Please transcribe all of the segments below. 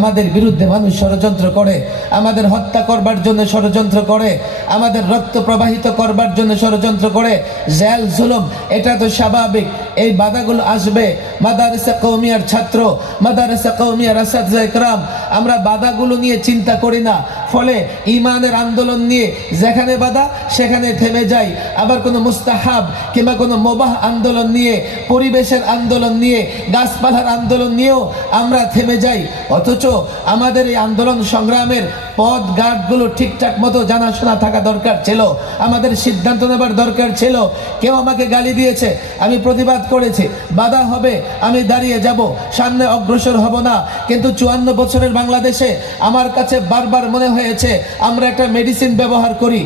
আমাদের বিরুদ্ধে মানুষ ষড়যন্ত্র করে, আমাদের হত্যা করবার জন্য ষড়যন্ত্র করে, আমাদের রক্ত প্রবাহিত করবার জন্য ষড়যন্ত্র করে, জেল জুলুম, এটা তো স্বাভাবিক। এই বাধাগুলো আসবে। মাদারিসে কওমিয়ার ছাত্র, মাদারিসে কওমিয়ার আসাতিজা ইকরাম, আমরা বাধাগুলো নিয়ে চিন্তা করি না। ফলে ইমানের আন্দোলন নিয়ে যেখানে বাধা সেখানে থেমে যাই। আবার কোনো মুস্তাহাব কিংবা কোনো মুবাহ আন্দোলন নিয়ে, পরিবেশের আন্দোলন নিয়ে, গাছপালার আন্দোলন নিয়েও আমরা থেমে যাই। অথচ আমাদের এই আন্দোলন সংগ্রামের পথ ঘাটগুলো ঠিকঠাক মতো জানাশোনা থাকা দরকার ছিল, আমাদের সিদ্ধান্ত নেবার দরকার ছিল। কেউ আমাকে গালি দিয়েছে, আমি প্রতিবাদ করেছি, বাধা হবে আমি দাঁড়িয়ে যাব, সামনে অগ্রসর হব না। কিন্তু 54 বছরের বাংলাদেশে আমার কাছে বারবার মনে হয়েছে আমরা একটা মেডিসিন ব্যবহার করি,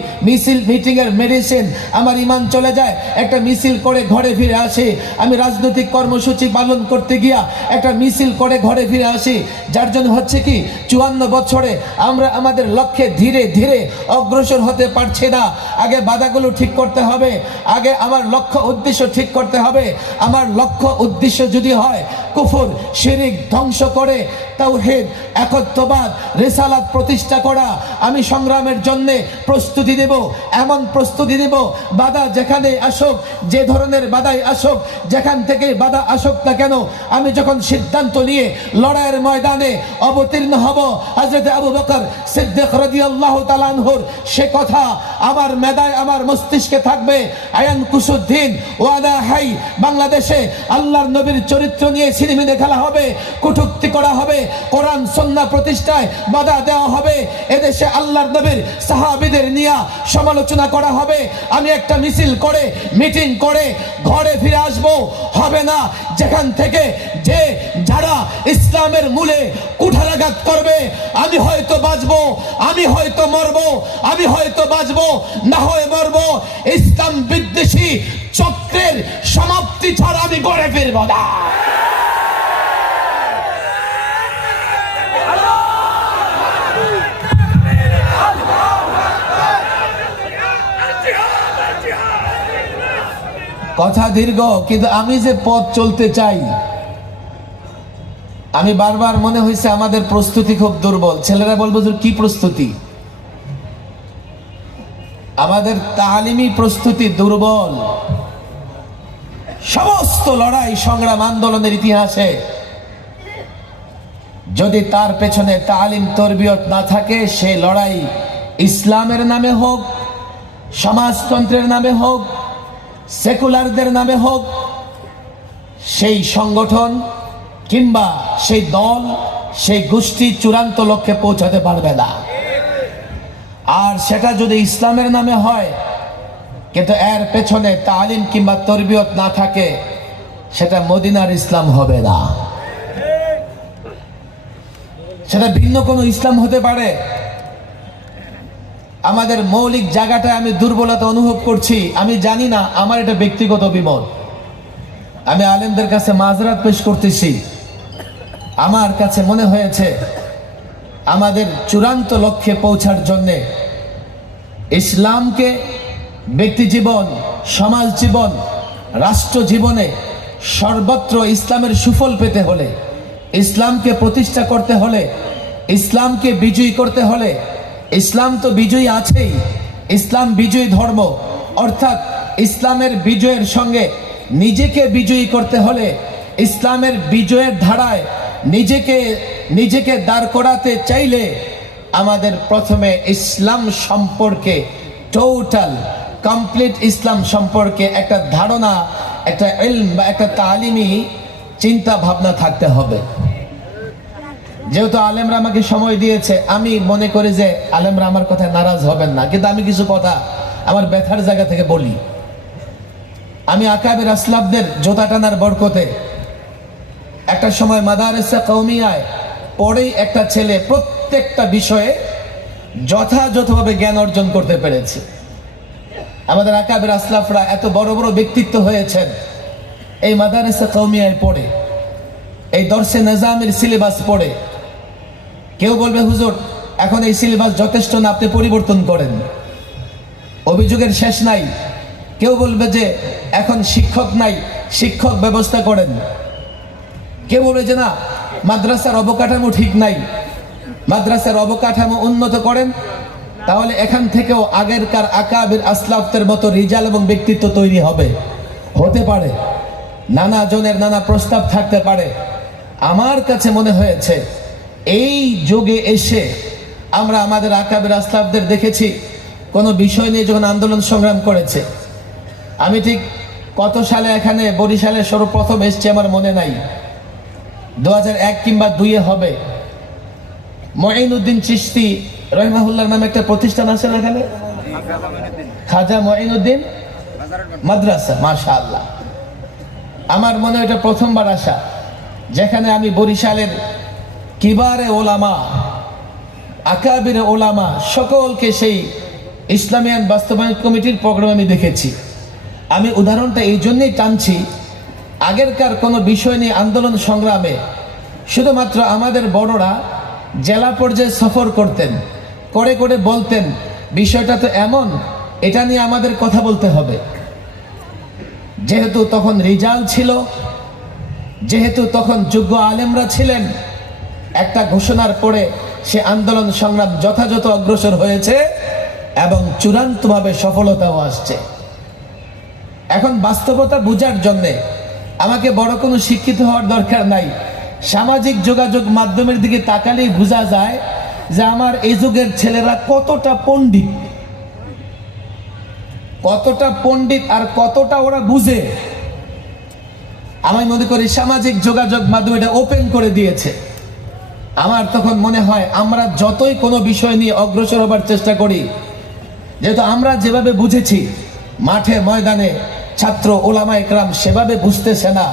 মিটিংয়ের মেডিসিন। আমার ইমান চলে যায়, একটা মিছিল করে ঘরে ফিরে আসি। আমি রাজনৈতিক কর্মসূচি পালন করতে গিয়া একটা মিছিল করে ঘরে ফিরে আসি। যার জন্য হচ্ছে কি, 54 বছরে আমরা আমাদের লক্ষ্যে ধীরে ধীরে অগ্রসর হতে পারছি না। আগে বাধাগুলো ঠিক করতে হবে, আগে আমার লক্ষ্য উদ্দেশ্য ঠিক করতে হবে। আমার লক্ষ্য উদ্দেশ্য যদি হয় কুফর শিরিক ধ্বংস করে তাওহীদ একত্ববাদ রিসালাত প্রতিষ্ঠা করা, আমি সংগ্রামের জন্য প্রস্তুতি নেব। এমন প্রস্তুতি নেব, বাধা যেখানে আসুক, যে ধরনের বাধাই আসুক, যেখান থেকে বাধা আসুক না কেন, আমি যখন সিদ্ধান্ত নিয়ে লড়াইয়ের ময়দানে অবতীর্ণ হব, হযরত আবু বকর সিদ্দিক রাদিয়াল্লাহু তাআলা আনহুর সে কথা আমার মেধায়, আমার মস্তিষ্কে থাকবে। আয়ান কুসুদ্দিন ওয়াদা হাই, বাংলাদেশে আল্লাহর নবীর চরিত্র নিয়ে সিনেমিনে খেলা হবে, কটূক্তি করা হবে, কোরআন সুন্নাহ প্রতিষ্ঠায় বাধা দেওয়া হবে, এদেশে আল্লাহর নবীর সাহাবীদের নিয়ে সমালোচনা করা হবে। আমি একটা মিছিল করে, মিটিং করে ঘরে ফিরে আসব, হবে না। যেখান থেকে যে যারা ইসলামের মূলে কুঠারাঘাত করবে, আমি হয়তো বাঁচবো, আমি হয়তো মরবো, আমি হয়তো বাঁচবো, না হয় মরবো। ইসলাম বিদ্বেষী চক্রের সমাপ্তি ছাড়া আমি ঘরে ফিরবো না। কথা দীর্ঘ, কিন্তু আমি যে পথ চলতে চাই, আমি বারবার মনে হয়েছে আমাদের প্রস্তুতি খুব দুর্বল। ছেলেরা বলবো যে কি প্রস্তুতি? আমাদের তালিমি প্রস্তুতি দুর্বল। সমস্ত লড়াই সংগ্রাম আন্দোলনের ইতিহাসে যদি তার পেছনে তালিম তরবিয়ত না থাকে, সে লড়াই ইসলামের নামে হোক, সমাজতন্ত্রের নামে হোক, সেকুলারদের নামে হোক, সেই সংগঠন কিংবা সেই দল, সেই গোষ্ঠী চূড়ান্ত লক্ষ্যে পৌঁছাতে পারবে না। আর সেটা যদি ইসলামের নামে হয়, কিন্তু এর পেছনে তালিম কিংবা তরবিয়ত না থাকে, সেটা মদিনার ইসলাম হবে না, সেটা ভিন্ন কোনো ইসলাম হতে পারে। আমাদের মৌলিক জায়গাটায় আমি দুর্বলতা অনুভব করছি। আমি জানি না, আমার এটা ব্যক্তিগত অভিমত। আমি আলেমদের কাছে মাযরাত পেশ করতেছি। আমার কাছে মনে হয়েছে আমাদের চূড়ান্ত লক্ষ্যে পৌঁছার জন্যে ইসলামকে ব্যক্তি জীবন, সমাজ জীবন, রাষ্ট্র জীবনে সর্বত্র ইসলামের সুফল পেতে হলে, ইসলামকে প্রতিষ্ঠা করতে হলে, ইসলামকে বিজয়ী করতে হলে, ইসলাম তো বিজয়ী আছেই, ইসলাম বিজয়ী ধর্ম, অর্থাৎ ইসলামের বিজয়ের সঙ্গে নিজেকে বিজয়ী করতে হলে, ইসলামের বিজয়ের ধারায় নিজেকে দাঁড় করাতে চাইলে আমাদের প্রথমে ইসলাম সম্পর্কে, টোটাল কমপ্লিট ইসলাম সম্পর্কে একটা ধারণা, একটা ইলম বা একটা তালিমি চিন্তা ভাবনা থাকতে হবে। যেহেতু আলেমরা আমাকে সময় দিয়েছে, আমি মনে করি যে আলেমরা আমার কথায় নারাজ হবেন না, কিন্তু আমি কিছু কথা আমার ব্যথার জায়গা থেকে বলি। আমি আকাবের আসলাফদের জোতা টানার বরকতে একটা সময় মাদারিসে কওমিয়ায় পড়েই একটা ছেলে প্রত্যেকটা বিষয়ে যথাযথভাবে জ্ঞান অর্জন করতে পেরেছে। আমাদের আকাবের আসলাফরা এত বড় বড় ব্যক্তিত্ব হয়েছেন এই মাদারিসে কওমিয়ায় পড়ে, এই দর্সে নিজামের সিলেবাস পড়ে। কেউ বলবে হুজুর এখন এই সিলেবাস যথেষ্ট না, আপনি পরিবর্তন করেন, অভিযোগের শেষ নাই। কেউ বলবে যে এখন শিক্ষক নাই, শিক্ষক ব্যবস্থা করেন। কেউ বলবে যে না, মাদ্রাসার অবকাঠামো ঠিক নাই, মাদ্রাসার অবকাঠামো উন্নত করেন, তাহলে এখান থেকেও আগেরকার আকাবির আসলাফদের মতো রিজাল এবং ব্যক্তিত্ব তৈরি হবে, হতে পারে। নানা জনের নানা প্রস্তাব থাকতে পারে। আমার কাছে মনে হয়েছে এই যুগে এসে আমরা আমাদের আকাবির আসলাফদের দেখেছি কোনো বিষয় নিয়ে যখন আন্দোলন সংগ্রাম করেছে। আমি ঠিক কত সালে এখানে বরিশালে সর্বপ্রথম এসছি আমার মনে নাই, 2001 কিংবা 2 হবে। মঈনুদ্দিন চিশতি রহিমাহুল্লাহ নামে একটা প্রতিষ্ঠান আছে না এখানে, খাজা মঈনুদ্দিন মাদ্রাসা, মাশাআল্লাহ। আমার মনে হয় এটা প্রথমবার আসা, যেখানে আমি বরিশালের কিবারে ওলামা, আকাবির ওলামা সকলকে সেই ইসলামিয়ান বাস্তবায়ন কমিটির প্রোগ্রামে আমি দেখেছি। আমি উদাহরণটা এই জন্যই টানছি, আগেরকার কোনো বিষয় নিয়ে আন্দোলন সংগ্রামে শুধুমাত্র আমাদের বড়রা জেলা পর্যায়ে সফর করতেন, করে করে বলতেন বিষয়টা তো এমন, এটা নিয়ে আমাদের কথা বলতে হবে। যেহেতু তখন রিজাল ছিল, যেহেতু তখন যোগ্য আলেমরা ছিলেন, একটা ঘোষণার পরে সে আন্দোলন সংগ্রাম যথাযথ অগ্রসর হয়েছে এবং চূড়ান্তভাবে সফলতাও আসছে। এখন বাস্তবতা বুঝার জন্যে আমাকে বড় কোনো শিক্ষিত হওয়ার দরকার নাই। সামাজিক যোগাযোগ মাধ্যমের দিকে তাকালেই বোঝা যায় যে আমার এই যুগের ছেলেরা কতটা পণ্ডিত, কতটা পণ্ডিত আর কতটা ওরা বুঝে। আমি মনে করি সামাজিক যোগাযোগ মাধ্যম এটা ওপেন করে দিয়েছে। আমার তখন মনে হয় আমরা যতই কোনো বিষয় নিয়ে অগ্রসর হবার চেষ্টা করি, যেহেতু আমরা যেভাবে বুঝেছি মাঠে ময়দানে ছাত্র ওলামা একরাম সেভাবে বুঝতেছে না,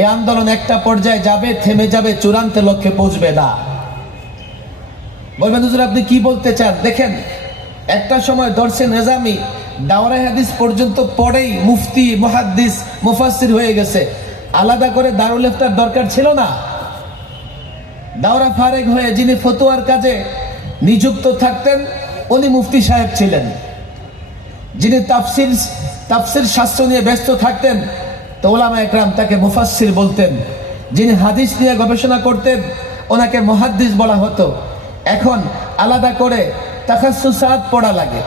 এই আন্দোলন একটা পর্যায়ে যাবে, থেমে যাবে, চূড়ান্ত লক্ষ্যে পৌঁছবে না। বলবেন হুজুর আপনি কি বলতে চান? দেখেন, একটা সময় দর্শে নিজামি দাওরায়ে হাদিস পর্যন্ত পড়েই মুফতি, মুহাদ্দিস, মুফাসসির হয়ে গেছে। আলাদা করে দারুল ইফতার দরকার ছিল না। দাওরা ফারেক হয়ে যিনি ফতোয়ার কাজে নিযুক্ত থাকতেন উনি মুফতি সাহেব ছিলেন। যিনি তাফসির শাস্ত্র নিয়ে ব্যস্ত থাকতেন তো ওলামা একরাম তাকে মুফাসসির বলতেন। যিনি হাদিস নিয়ে গবেষণা করতেন ওনাকে মুহাদ্দিস বলা হতো। এখন আলাদা করে তাখাসসুসাত পড়া লাগে।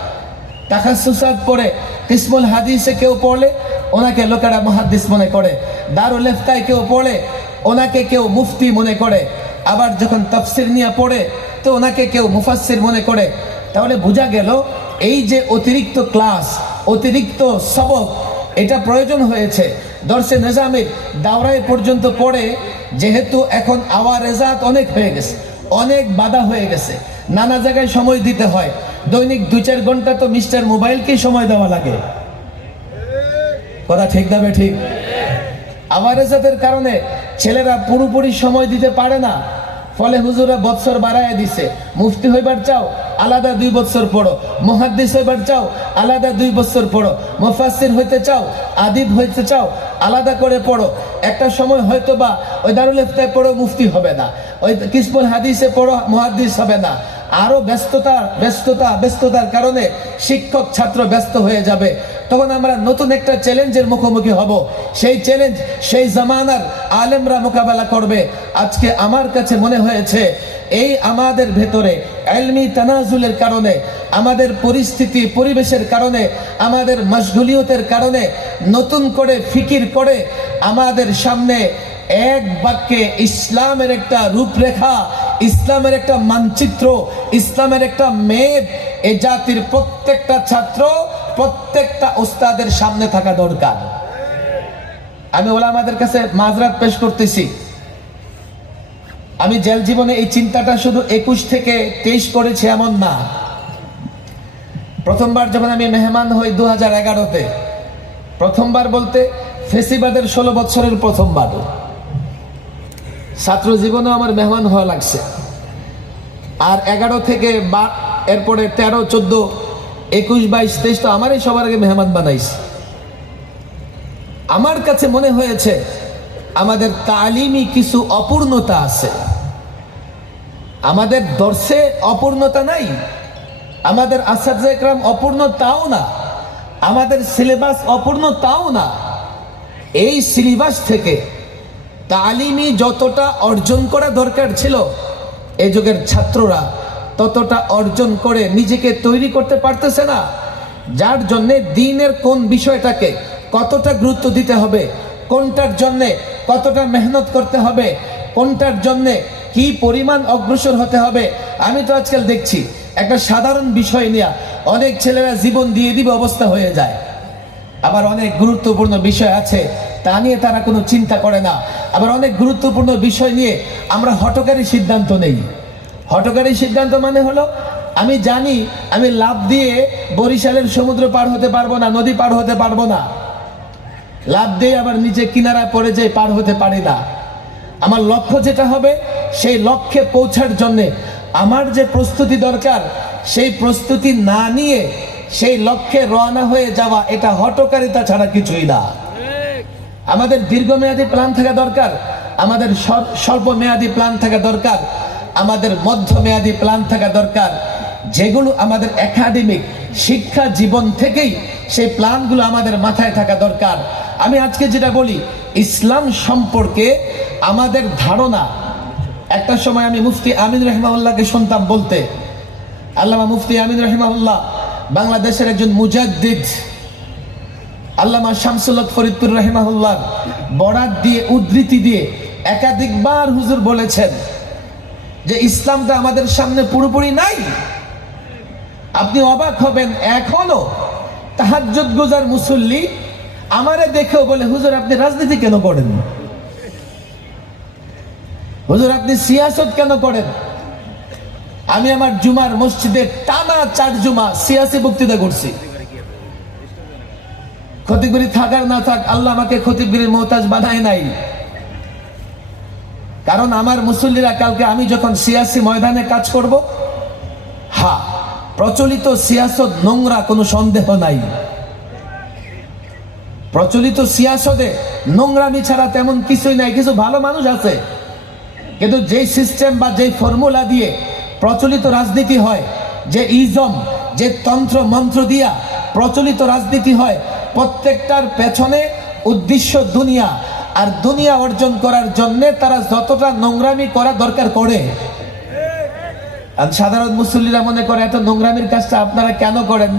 তাখাসসুসাত পড়ে কিসমুল হাদিসে কেউ পড়লে ওনাকে লোকেরা মুহাদ্দিস মনে করে, দারুল ইফতায় কেউ পড়ে ওনাকে কেউ মুফতি মনে করে, আবার যখন তাফসির নিয়ে পড়ে তো ওনাকে কেউ মুফাসসির মনে করে। তাহলে বোঝা গেল এই যে অতিরিক্ত ক্লাস, অতিরিক্ত সবক, এটা প্রয়োজন হয়েছে। দর্শে নিজামের দাওরায় পর্যন্ত পড়ে, যেহেতু এখন আওয়ারেজাত অনেক হয়ে গেছে, অনেক বাধা হয়ে গেছে, নানা জায়গায় সময় দিতে হয়। দৈনিক 2-4 ঘন্টা তো মিস্টার মোবাইলকেই সময় দেওয়া লাগে। কথা ঠিক না ঠিক? আওয়ারেজাতের কারণে ছেলেরা পুরোপুরি সময় দিতে পারে না, ফলে হুজুরা বৎসর বাড়ায় দিছে। মুফতি হইবার চাও আলাদা 2 বছর পড়ো, মুহাদ্দিস হইবার চাও আলাদা 2 বছর পড়ো, মুফাসসির হইতে চাও, আদিব হইতে চাও আলাদা করে পড়ো। একটা সময় হয়তো বা ওই দারুল ইফতায় পড়ো মুফতি হবে না, ওই কিসমুল হাদিসে পড়ো মুহাদ্দিস হবে না। আরো ব্যস্ততার কারণে শিক্ষক ছাত্র ব্যস্ত হয়ে যাবে। তখন আমরা নতুন একটা চ্যালেঞ্জের মুখোমুখি হব। সেই চ্যালেঞ্জ সেই জামানার আলেমরা মোকাবেলা করবে। আজকে আমার কাছে মনে হয়েছে এই আমাদের ভেতরে ইলমি তানাজুলের কারণে, আমাদের পরিস্থিতি পরিবেশের কারণে, আমাদের মশগুলিয়তের কারণে নতুন করে ফিকির করে আমাদের সামনে এক বাক্যে ইসলামের একটা রূপরেখা, ইসলামের একটা মানচিত্র, ইসলামের একটা মেপ এই জাতির প্রত্যেকটা ছাত্র, প্রত্যেকটা উস্তাদের সামনে থাকা দরকার। আমি ওলামাদের কাছে মাযরাত পেশ করতেছি। আমি জেল জীবনে এই চিন্তাটা শুধু 21 থেকে 23 করেছি এমন না। প্রথমবার যখন আমি মেহমান হই 2011-তে, প্রথমবার বলতে ফেসিবাদের 16 বছরের প্রথমবার ছাত্র জীবনেও আমার মেহমান হওয়া লাগছে। আর 11 থেকে এরপরে 13, 14, 21, 22, 23 তো আমারই সবার আগে মেহমান বানাইছে। আমার কাছে মনে হয়েছে আমাদের তালিমি কিছু অপূর্ণতা আছে। আমাদের দর্শে অপূর্ণতা নাই, আমাদের আসাদে একরাম অপূর্ণ তাও না, আমাদের সিলেবাস অপূর্ণ তাও না। এই সিলেবাস থেকে তালিমি যতটা অর্জন করা দরকার ছিল এই যুগের ছাত্ররা ততটা অর্জন করে নিজেকে তৈরি করতে পারতেছে না, যার জন্যে দ্বীনের কোন বিষয়টাকে কতটা গুরুত্ব দিতে হবে, কোনটার জন্যে কতটা মেহনত করতে হবে, কোনটার জন্যে কি পরিমাণ অগ্রসর হতে হবে। আমি তো আজকাল দেখছি একটা সাধারণ বিষয় নিয়ে অনেক ছেলেরা জীবন দিয়ে দিবে অবস্থা হয়ে যায়। আবার অনেক গুরুত্বপূর্ণ বিষয় আছে তা নিয়ে তারা কোনো চিন্তা করে না। আবার অনেক গুরুত্বপূর্ণ বিষয় নিয়ে আমরা হঠকারী সিদ্ধান্ত নেই। হঠকারী সিদ্ধান্ত মানে হলো, আমি জানি আমি লাফ দিয়ে বরিশালের সমুদ্র পার হতে পারবো না, নদী পার হতে পারবো না, লাফ দিয়ে আবার নিচে কিনারায় পড়ে যাই, পার হতে পারি না। আমার লক্ষ্য যেটা হবে, সেই লক্ষ্যে পৌঁছার জন্যে আমার যে প্রস্তুতি দরকার, সেই প্রস্তুতি না নিয়ে সেই লক্ষ্যে রওনা হয়ে যাওয়া, এটা হঠকারিতা ছাড়া কিছুই না। আমাদের দীর্ঘমেয়াদী প্ল্যান থাকা দরকার, আমাদের স্বল্প মেয়াদী প্ল্যান থাকা দরকার, আমাদের মধ্যমেয়াদী প্ল্যান থাকা দরকার, যেগুলো আমাদের একাডেমিক শিক্ষা জীবন থেকেই সেই প্ল্যানগুলো আমাদের মাথায় থাকা দরকার। আমি আজকে যেটা বলি, ইসলাম সম্পর্কে আমাদের ধারণা, একটা সময় আমি মুফতি আমিন রহিমাহুল্লাহকে শুনতাম বলতে, আল্লামা মুফতি আমিন রহিমাহুল্লাহ বাংলাদেশের একজন মুজাদ্দিদ, আল্লামা শামসুল হক ফরিদপুর রহিমাহুল্লাহ বরাত দিয়ে উদ্ধৃতি দিয়ে একাধিকবার হুজুর বলেছেন যে ইসলামটা আমাদের সামনে পুরোপুরি নাই। আপনি অবাক হবেন, এখনো তাহাজ্জুদ গুজার মুসল্লি আমারে দেখেও বলে, হুজুর আপনি রাজনীতি কেন করেন, হুজুর আপনি সিয়াসত কেন করেন। আমি আমার জুমার মসজিদে টানা 4 জুমা সিয়াসি বক্তৃতা করছি। খতিবগিরি থাকার না থাক, আল্লাহ আমাকে খতিবগিরির মোহতাজ বানায় নাই। কারণ আমার মুসল্লিরা কালকে আমি যখন সিয়াসি ময়দানে কাজ করব, হ্যাঁ প্রচলিত সিয়াসত নোংরা, কোনো সন্দেহ নাই। প্রচলিত সিয়াসতে নোংরামি ছাড়া তেমন কিছুই নাই। কিছু ভালো মানুষ আছে, কিন্তু যেই সিস্টেম বা যেই ফর্মুলা দিয়ে প্রচলিত রাজনীতি হয়, যে ইজম, যে তন্ত্র মন্ত্র দিয়া প্রচলিত রাজনীতি হয়, প্রত্যেকটার পেছনে উদ্দেশ্য দুনিয়া, আর দুনিয়া অর্জন করার জন্য তারা যতটা নোংরামি করা দরকার করে। আর সাধারণ মুসল্লিরা মনে করে এত নোংরামির কাজটা আপনারা কেন করেন?